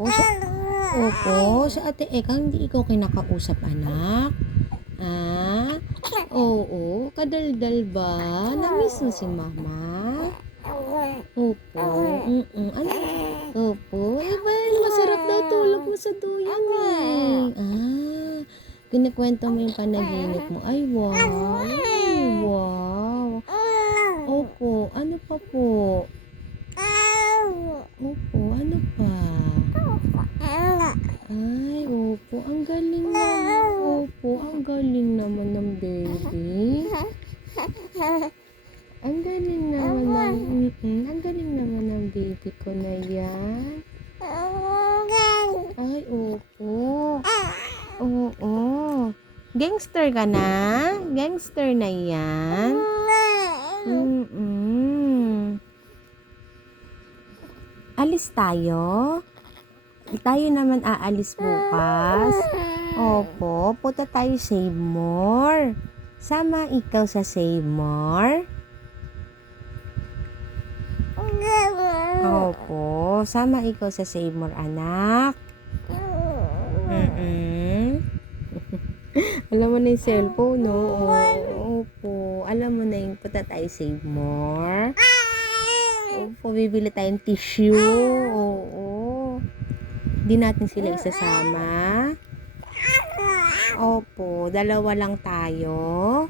Opo, sa Ate Eka, hindi ikaw kinakausap, anak? Ah? Oo, kadaldal ba? Namiss mo si mama? Opo, ano? Opo, ba, masarap daw tulog mo sa duyan eh. Kinikwento mo yung panaginip mo. Ay, wow. Ay, wow. Opo, ano pa po? Opo, ano pa? Ay, opo, ang galing naman. Opo, ang galing naman ng baby. Ang galing naman ang galing naman ng baby ko na yan. Ay, opo. Oo. Gangster ka na? Gangster na yan? Alis tayo? Tayo naman aalis bukas. Opo, punta tayo Save More. Sama ikaw sa Save More? Opo, sama ikaw sa Save More, anak. Alam mo na yung cellphone, no? Opo, alam mo na yung punta tayo Save More. Opo, bibili tayong tissue. Oo. Di natin sila isasama. Opo, dalawa lang tayo.